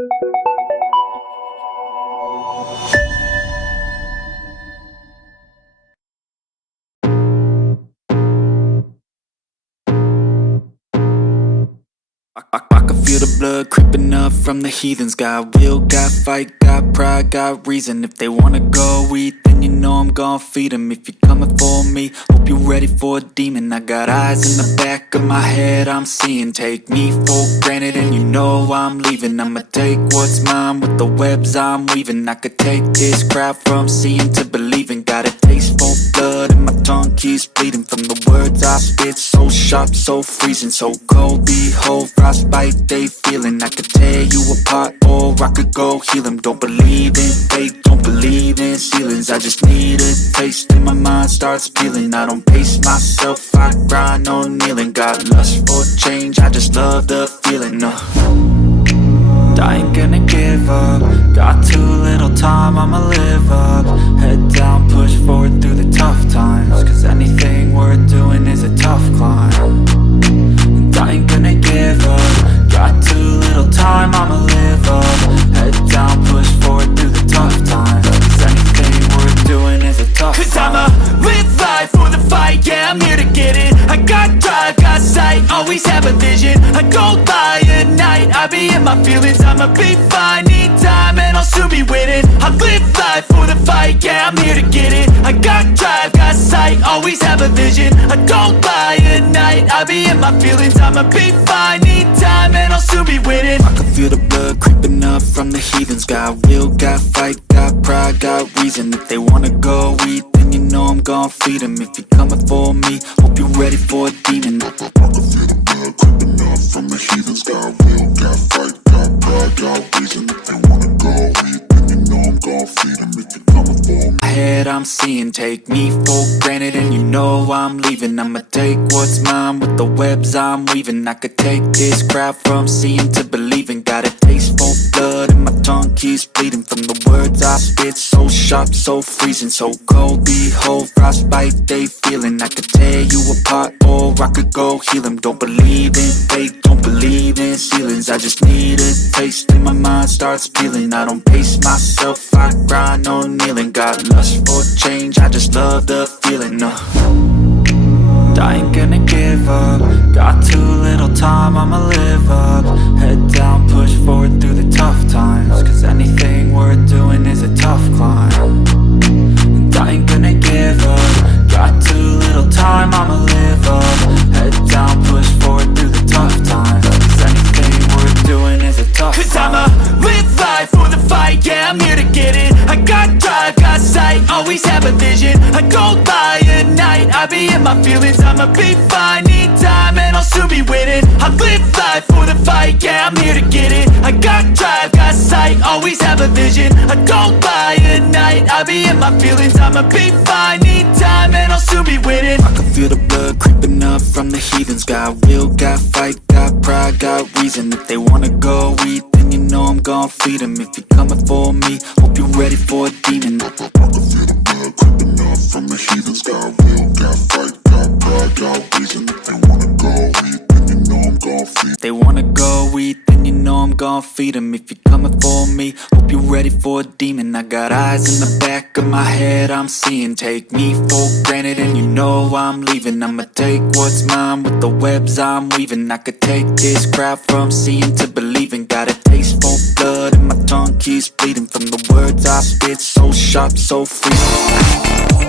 I can feel the blood creeping up from the heathens. Got will, got fight, got pride, got reason. If they wanna go eat, then you know I'm gon' feed them. If you're coming for me, hope you're ready for a demon. I got eyes in the back of my head, I'm seeing. Take me for granted and you know I'm leaving. I'ma take what's mine with the webs I'm weaving. I could take this crowd from seeing to believing. Got a taste for blood and my tongue keeps bleeding from the words I spit. So sharp, so freezing, so cold. Behold, frostbite they feeling. I could tear you apart or I could go heal them. Don't believe in fate, don't believe in ceilings. I just need a taste and my mind starts peeling. I don't pace myself, I grind on kneeling. Got lust for change, I just love the feeling. I ain't gonna give up. Got too little time, I'ma live up. Head down, push forward through the tough times. Cause anything worth doing is a tough climb. And I ain't gonna give up. Got too little time, I'ma live up. Head down, push forward through the tough times. Cause anything worth doing is a tough climb. Cause I'ma live life for the fight, yeah, I'm here to get it. I got drive, got sight, always have a vision. I go by at night, I be in my feelings. I'ma be fine, need time and I'll soon be winning. I live life for the fight, yeah, I'm here to get it. I got drive, got sight, always have a vision. I go by at night, I be in my feelings. I'ma be fine, need time and I'll soon be winning. I can feel the blood creeping up from the heathens. Got will, got fight, got pride, got reason. If they wanna go eat, then you know I'm gon' feed them. If you're coming for me, hope you're ready for a demon. I can feel the blood creeping up from the heathens. Got will, got fight, got pride, got reason. If they wanna go eat, then you know I'm gon' feed them. If you're coming for me, ahead I'm seeing. Take me for granted and you know I'm leaving. I'ma take what's mine with the webs I'm weaving. I could take this crowd from seeing to believing. Got a taste for blood and my tongue keeps bleeding from the words I spit. So sharp, so freezing, so cold. Behold, frostbite they feeling. I could tear you apart or I could go heal them. Don't believe in fate, don't believe in ceilings. I just need a taste and my mind starts peeling. I don't pace myself, I grind on kneeling. Got lust for change, I just love the feeling. I ain't gonna give up. Got too little time, I'ma live up. Head down, push forward through the tough times. Cause anything worth doing is a tough climb. And I ain't gonna give up. Got too little time, I'ma live up. Head down, push forward through the tough times. Cause anything worth doing is a tough climb. Cause I'ma live life for the fight, yeah, I'm here to get it. I got drive, got sight, always have a vision. I go by at night, I be in my feelings. I'ma be fine, need time and I'll soon be winning. I live life for the fight, yeah, I'm here to get it. I got drive, got sight, always have a vision. I go by at night, I be in my feelings. I'ma be fine, need time and I'll soon be winning. I can feel the blood creeping up from the heathens. Got will, got fight, got pride, got reason. If they wanna go eat, then you know I'm gon' feed them. If you're coming for me, hope you're ready for a demon. I can feel the blood creeping up from the heathens. Got will, got fight, got pride, got reason. If they wanna go eat, then you know I'm gon' feed. If they wanna go eat, then you know I'm gon' feed them. If you're coming for me, hope you're ready for a demon. I got eyes in the back of my head, I'm seeing. Take me for granted and you know I'm leaving. I'ma take what's mine with the webs I'm weaving. I could take this crowd from seeing to believing. Got a taste for blood and my tongue keeps bleeding from the words I spit. So sharp, so freezing.